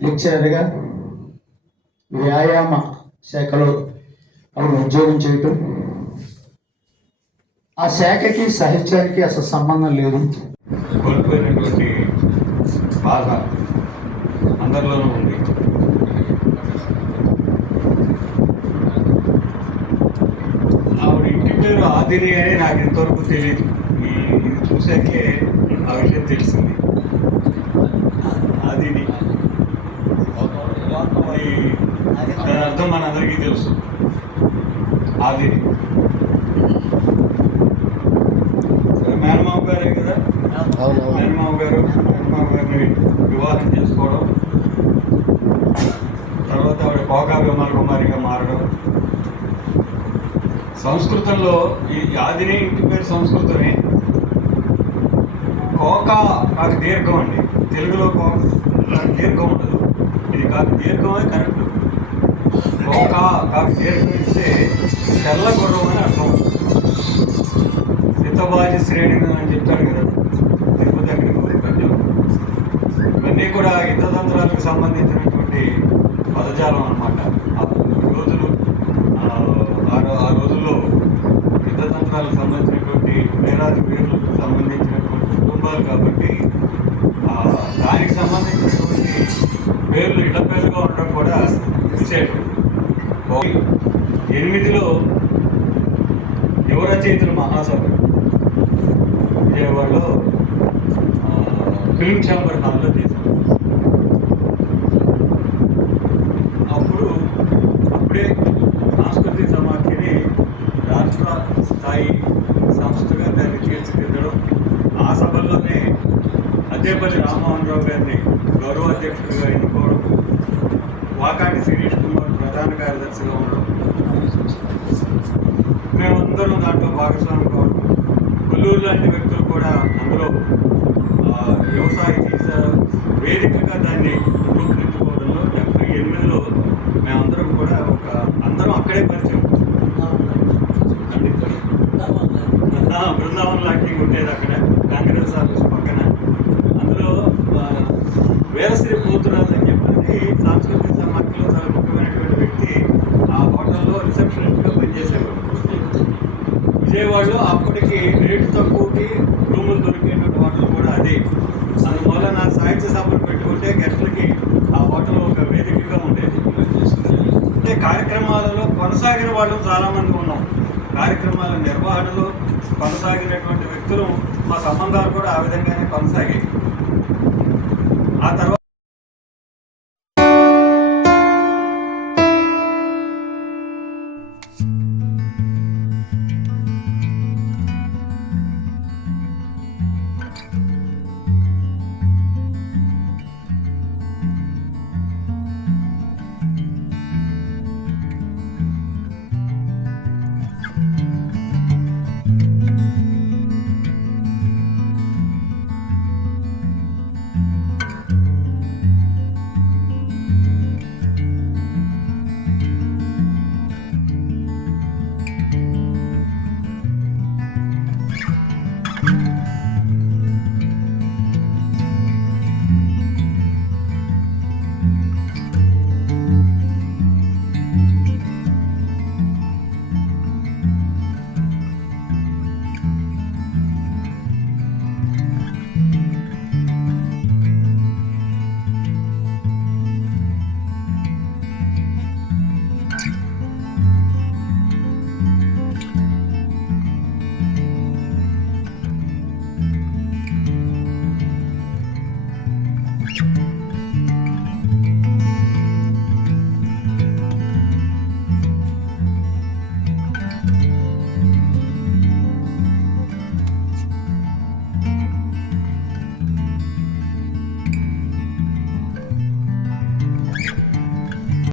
లెక్చరర్గా వ్యాయామ శాఖలో ఆవిడ ఉద్యోగం చేయటం. ఆ శాఖకి సాహిత్యానికి అసలు సంబంధం లేదు. కోల్పోయినటువంటి బాధ అందరిలోనూ ఉంది. ఆవిడ ఇంటి పేరు ఆదిరి అని నాకు ఇంతవరకు తెలియదు ఇది చూసాకే ఆ విషయం తెలిసింది. మరి దాని అర్థం మనందరికీ తెలుసు. సరే మేనమామ గారే కదా? మేనమామ గారు మేనమామ గారిని వివాహం చేసుకోవడం తర్వాత ఆవిడ కోకా విమల కుమారిగా మారడం. సంస్కృతంలో ఈ ఆదిని ఇంటి పేరు సంస్కృతమే. కోకా కాదు దీర్ఘం అండి. తెలుగులో కోక కాదు దీర్ఘం ఉండదు. ఇది కాదు దీర్ఘమే కరెక్ట్. కోకా కాదు దీర్ఘం ఇస్తే తెల్ల గుర్రం అని అర్థం సిద్ధబాజి శ్రేణి అని చెప్పారు కదా. తిరుపతి అక్కడికి పోతే కొంచెం ఇవన్నీ కూడా యుద్ధతంత్రాలకు సంబంధించినటువంటి పదజాలం అనమాట రోజులు ఆ, ఆ రోజుల్లో యుద్ధతంత్రాలకు సంబంధించినటువంటి వేలాది వీరులకు సంబంధించినటువంటి చెప్పారు కాబట్టి దానికి సంబంధించినటువంటి పేర్లు ఇళ్ళ పేరుగా ఉండడం కూడా విశేషం ఎనిమిదిలో యువరచయితల మహాసభ. విజయవాడలో ఫిల్మ్ ఛాంబర్ హాల్లో చేశారు. అప్పుడు అప్పుడే సాంస్కృతిక సమాఖ్యని రాష్ట్ర స్థాయి సంస్థగా దాన్ని తీర్చిదిద్దడం ఆ సభల్లోనే అద్దేపల్లి రామ్మోహన్ రావు గారిని గౌరవ అధ్యక్షుడిగా ఎన్నుకోవడం వాకాటి శిరీష్ కుమార్ ప్రధాన కార్యదర్శిగా ఉండడం మేమందరం దాంట్లో భాగస్వామి కావడం కొల్లూరు లాంటి వ్యక్తులు కూడా అందులో వ్యవసాయ వేదికగా దాన్ని రూపుదిద్దుకోవడంలో డెబ్బై ఎనిమిదిలో మేమందరం కూడా ఒక అందరం అక్కడే పరిచయం. బృందావన్ లాంటి ఉండేది అక్కడ. కాంగ్రెస్ ఆఫీస్ పక్కన. అందులో ఆ, వీరశ్రీ పోతురాజు అని చెప్పేసి సాంస్కృతిక సమాఖ్యలో చాలా ముఖ్యమైనటువంటి వ్యక్తి. ఆ హోటల్లో రిసెప్షనిస్ట్గా పనిచేసేవాడు విజయవాడలో అప్పటికి రేటు తక్కువకి రూములు దొరికేటువంటి హోటల్ కూడా అదే. అందువల్ల నా సాహిత్య సభలు పెట్టుకుంటే గెస్టులకి ఆ హోటల్ ఒక వేదికగా ఉండేది. అంటే కార్యక్రమాలలో కొనసాగిన వాళ్ళు చాలామంది ఉన్నాం. కార్యక్రమాల నిర్వహణలో కొనసాగినటువంటి వ్యక్తులు మా సంబంధాలు కూడా ఆ విధంగానే కొనసాగాయి.